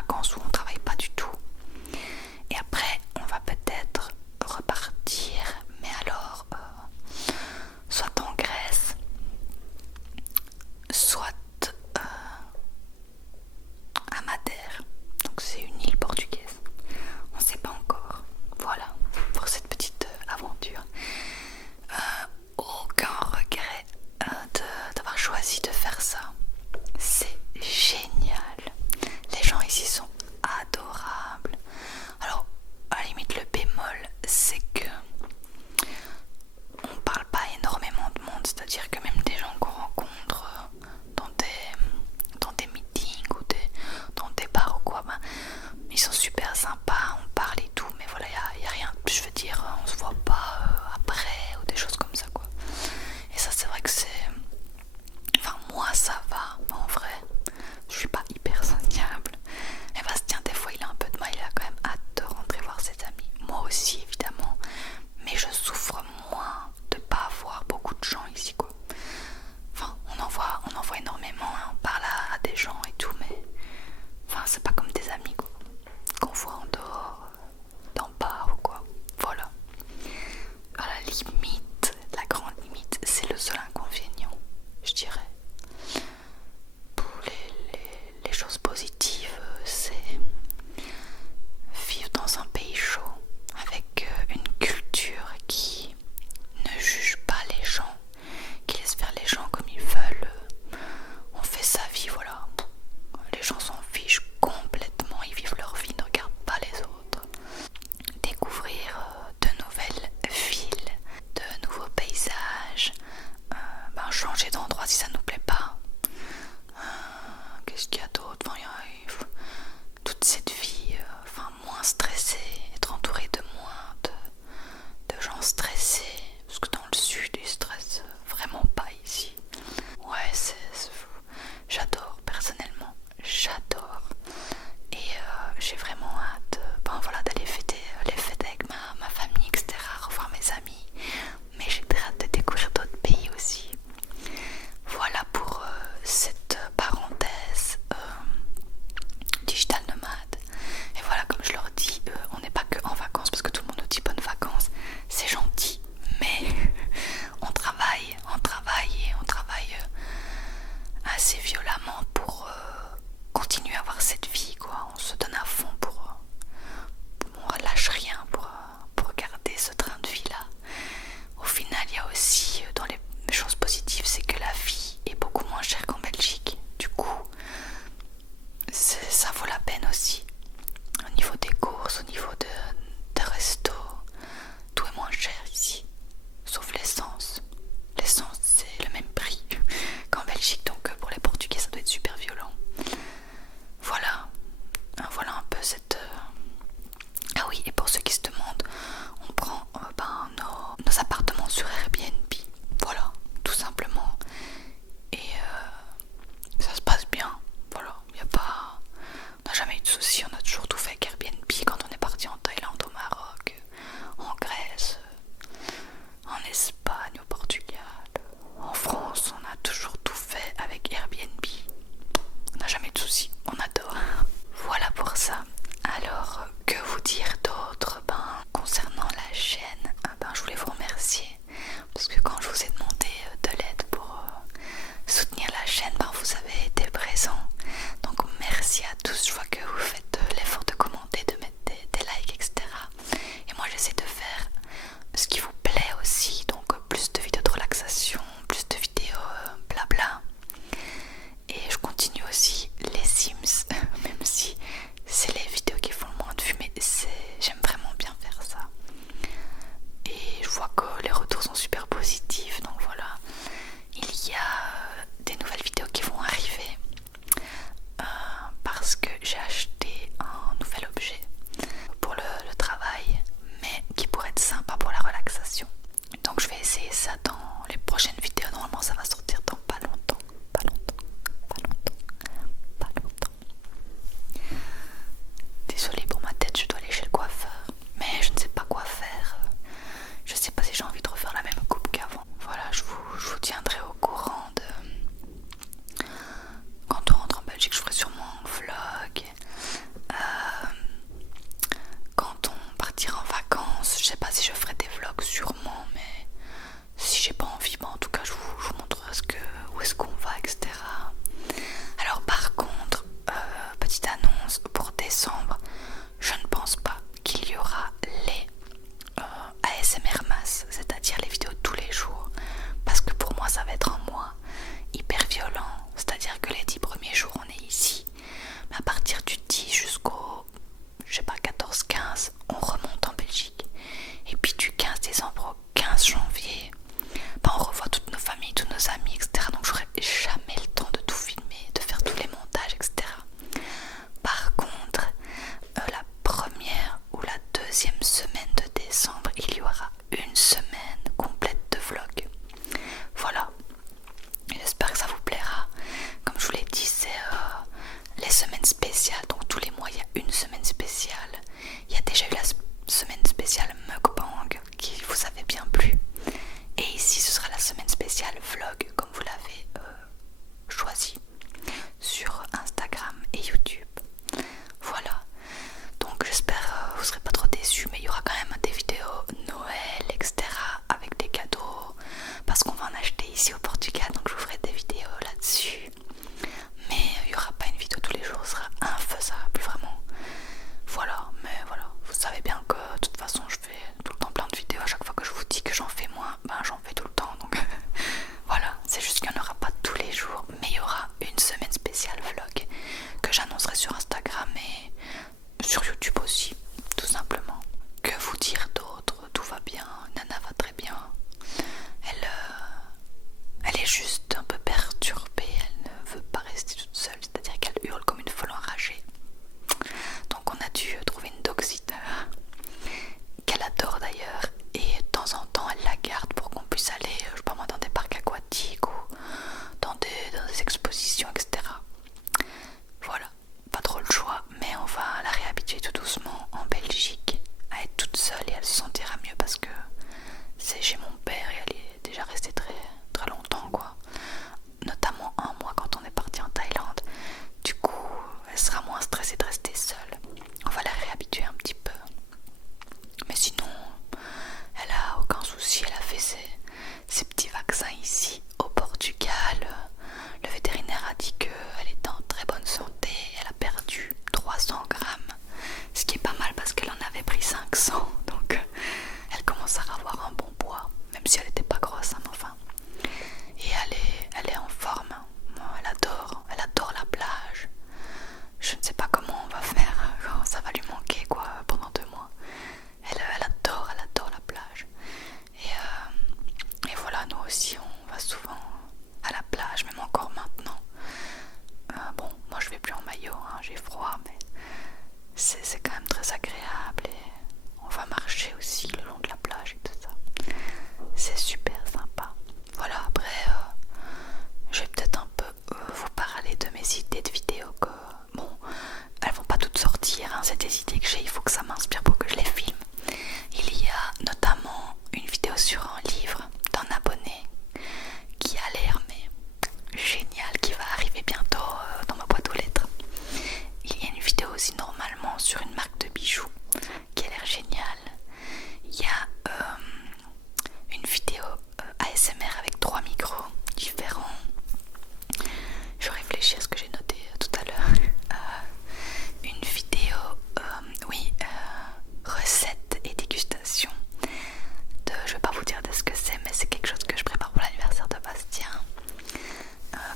vacances où on travaille pas du tout. Et après, on va peut-être repartir, mais alors, soit en Grèce, soit à Madère. Donc c'est une île portugaise. On ne sait pas encore. Voilà, pour cette petite aventure. Aucun regret d'avoir choisi de faire ça. C'est génial. Les gens ici sont adorables. Alors, à la limite, le bémol, c'est que on parle pas énormément de monde. C'est-à-dire que même des gens qu'on rencontre dans des meetings ou dans des bars ou quoi, ben, ils sont super sympas, on parle et tout, mais voilà, y a rien, je veux dire, on se voit pas après ou des choses comme ça, quoi. Et ça, c'est vrai que c'est... Enfin, moi, ça va, en vrai. Je suis pas hyper sociable. Et Bastien, des fois, il a un peu de mal, il a quand même hâte de rentrer voir ses amis. Moi aussi, évidemment, mais je souffre moins de pas avoir beaucoup de gens ici, quoi. Enfin, on en voit énormément, hein, on parle à des gens et tout, mais enfin, c'est pas comme des amis, quoi, qu'on voit en dehors, dans le bar ou quoi. Voilà. À la limite, la grande limite, c'est le seul inconvénient, je dirais. Pour les choses positives, c'est vivre dans un pays chaud, avec une culture qui ne juge pas les gens, qui laisse faire les gens comme ils veulent. On fait sa vie, voilà. Les gens s'en fichent complètement, ils vivent leur vie, ne regardent pas les autres. Découvrir de nouvelles villes, de nouveaux paysages, changer d'endroit si ça nous plaît pas. Qu'est-ce qu'il y a d'autre? Enfin, toute cette vie, moins stressée, être entouré de moins de gens stressés, parce que dans le sud ils stressent vraiment pas ici. Ouais, j'adore, personnellement, j'adore. Et j'ai vraiment hâte d'aller fêter les fêtes avec ma famille, etc., revoir mes amis. Mais j'ai très hâte de découvrir d'autres pays aussi. Voilà pour cette parenthèse digital nomade. Et voilà, comme je leur dis, on n'est pas que en vacances, parce que tout le monde nous dit bonnes vacances, c'est gentil, mais on travaille et on travaille assez violemment pour continuer à avoir cette vie, quoi. On se donne à fond on lâche rien pour garder ce train de vie là. Au final, il y a aussi dans les choses positives, c'est que la vie est beaucoup moins chère qu'en Belgique. Du coup, ça vaut la peine aussi. Au niveau des courses, au niveau des restos, tout est moins cher ici, sauf l'essence. L'essence, c'est le même prix qu'en Belgique, donc pour les Portugais, ça doit être super violent. Voilà un peu cette... Ah oui, et pour ceux qui se demandent, on prend nos appartements sur Airbnb. Voilà, tout simplement. Et ça se passe bien. Voilà, on n'a jamais eu de soucis, on a toujours tout fait avec Airbnb quand on est parti en Thaïlande, au Maroc, en Grèce, en Espagne, au Portugal, en France, on a toujours tout fait avec Airbnb. On n'a jamais eu de soucis, on adore. Voilà pour ça. Alors, que vous dire d'autre? Concernant la chaîne, je voulais vous remercier parce que quand je vous ai demandé de l'aide pour soutenir la chaîne, vous avez été présents. Donc merci à tous, je vois que vous faites l'effort de mois, il y a une semaine spéciale. Il y a déjà eu la semaine spéciale mukbang qui vous avez bien plu. Et ici ce sera la semaine spéciale vlog comme vous l'avez choisi sur Instagram et YouTube. Voilà, donc j'espère vous serez pas trop déçus, mais il y aura quand même des vidéos Noël, etc. avec des cadeaux parce qu'on va en acheter ici au Portugal, donc je vous ferai des vidéos là-dessus. Mais il n'y aura pas une vidéo tous les jours, ce sera infaisable vraiment. Voilà, mais voilà, vous savez bien que de toute façon je fais tout le temps plein de vidéos. À chaque fois que je vous dis que j'en fais moins, ben j'en fais tout le temps, donc voilà, c'est juste qu'il n'y en aura pas tous les jours, mais il y aura une semaine spéciale vlog que j'annoncerai sur Instagram et sur YouTube aussi, tout simplement. Que vous dire d'autre? Tout va bien, Nana va très bien. Elle est juste un peu perturbée, elle ne veut pas rester toute seule, c'est-à-dire qu'elle hurle comme une folle enragée. Donc on a dû trouver une dog-sitter qu'elle adore d'ailleurs, et de temps en temps elle la garde pour qu'on puisse aller, je sais pas moi, dans des parcs aquatiques ou dans des expositions, etc. Voilà, pas trop le choix, mais on va la réhabituer tout doucement en Belgique à être toute seule et elle se sentira mieux parce que c'est chez mon père et elle est déjà restée très, très longtemps quoi. Notamment un mois quand on est parti en Thaïlande. Du coup, elle sera moins stressée de rester seule. On va la réhabituer un petit peu. Mais sinon, elle a aucun souci. Elle a fait ses petits vaccins ici au Portugal. Le vétérinaire a dit qu'elle était en très bonne santé. Elle a perdu 300 grammes. Ce qui est pas mal parce qu'elle en avait pris 500. Donc elle commence à avoir un bon poids. Même si elle n'était pas grosse, hein, enfin. Et elle est en forme. Elle adore la plage. Je ne sais pas comment on va faire quand ça va lui manquer quoi pendant 2 mois. Elle adore la plage. Et voilà, nous aussi on va souvent à la plage, même encore maintenant. Bon, moi je vais plus en maillot, hein, j'ai froid, mais c'est quand même très agréable et on va marcher aussi le long de la plage et tout ça. C'est super sympa. Voilà, après je vais peut-être un peu vous parler de mes idées de vidéos que, bon, elles vont pas toutes sortir, hein, c'est des idées que j'ai, il faut que ça m'inspire pour que je les filme. Il y a notamment une vidéo sur un livre d'un abonné qui a l'air mais génial, qui va arriver bientôt dans ma boîte aux lettres. Il y a une vidéo aussi normalement sur une marque de bijoux qui a l'air géniale. Il y a une vidéo ASMR avec 3 micros différents. Je réfléchis à ce que j'ai noté tout à l'heure. Une vidéo, recettes et dégustation. Je vais pas vous dire de ce que c'est, mais c'est quelque chose que je prépare pour l'anniversaire de Bastien.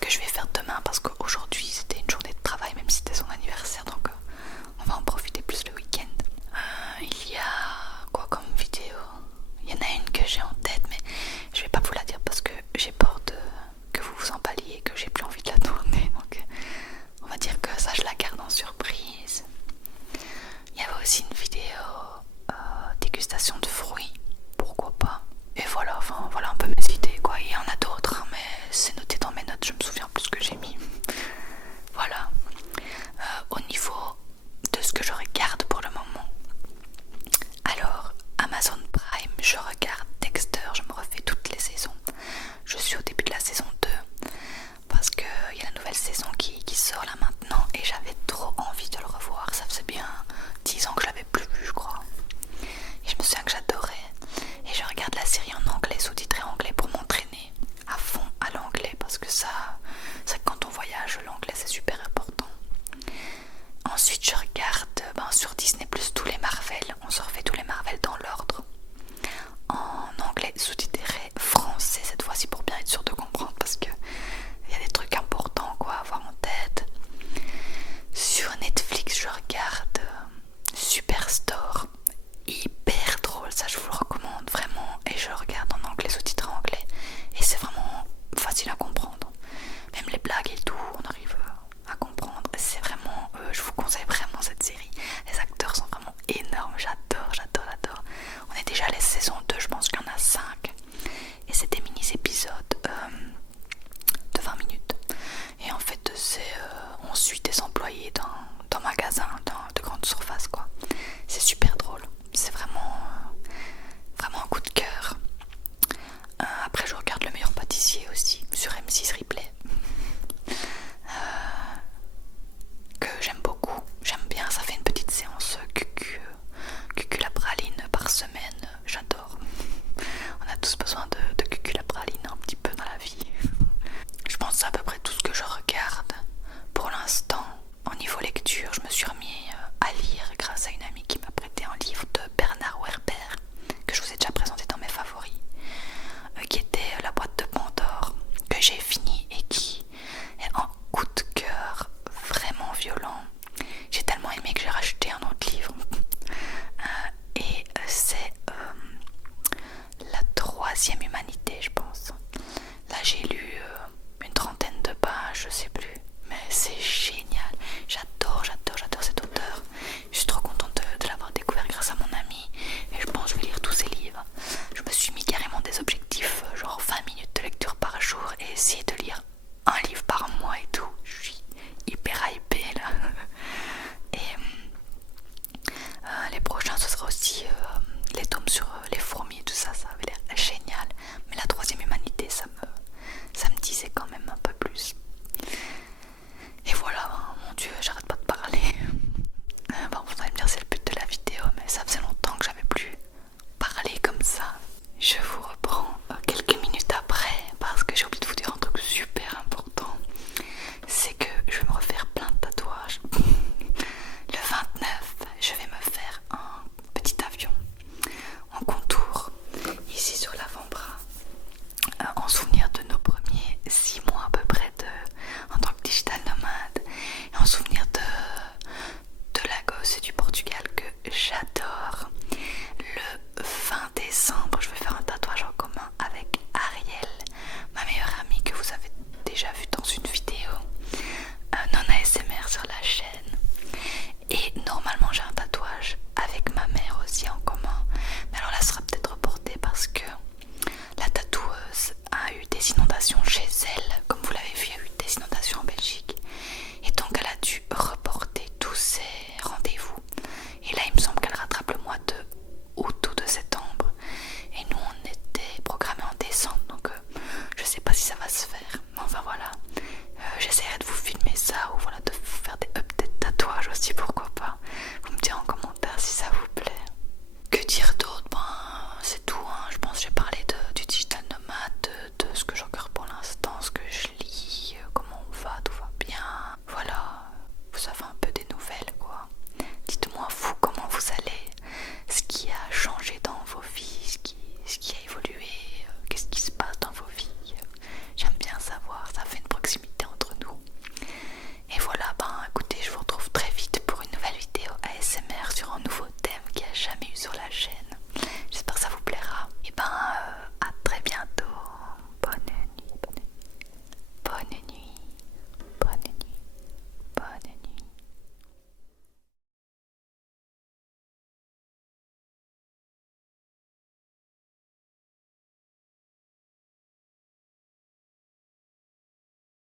Que je vais faire demain parce qu'aujourd'hui c'était une journée de travail, même si c'était son anniversaire, donc on va en profiter plus le week-end. Il y a quoi comme vidéo? Il y en a une que j'ai en tête, mais je vais pas vous la dire parce que j'ai peur que vous vous emballiez et que j'ai plus envie de la tourner, donc on va dire que ça je la garde en surprise. Il y avait aussi une vidéo dégustation de fruits, pourquoi pas. Et voilà, enfin voilà un peu mes idées quoi. Il y en a d'autres, hein, mais c'est noté dans mes notes, je me souviens plus ce que j'ai mis. Voilà. Au niveau de ce que je regarde pour le moment, alors Amazon Prime, je regarde Dexter, je me refais toutes les saisons. Je suis au début de la saison 2 parce qu'il y a la nouvelle saison qui sort là maintenant et j'avais trop envie de le revoir. Ça faisait bien 10 ans que je l'avais plus vu, je crois. Et je me souviens que j'adorais. Et je regarde la série en anglais, sous-titrée en anglais pour m'entraîner à fond à l'anglais parce que ça, c'est que quand on voyage, l'anglais c'est super important. Ensuite je regarde sur Disney Plus tous les Marvel. On se refait tous les Marvel dans l'ordre. En anglais sous-titré français cette fois-ci pour bien être sûr de comprendre parce que il y a des trucs importants quoi à avoir en tête. Sur Netflix je regarde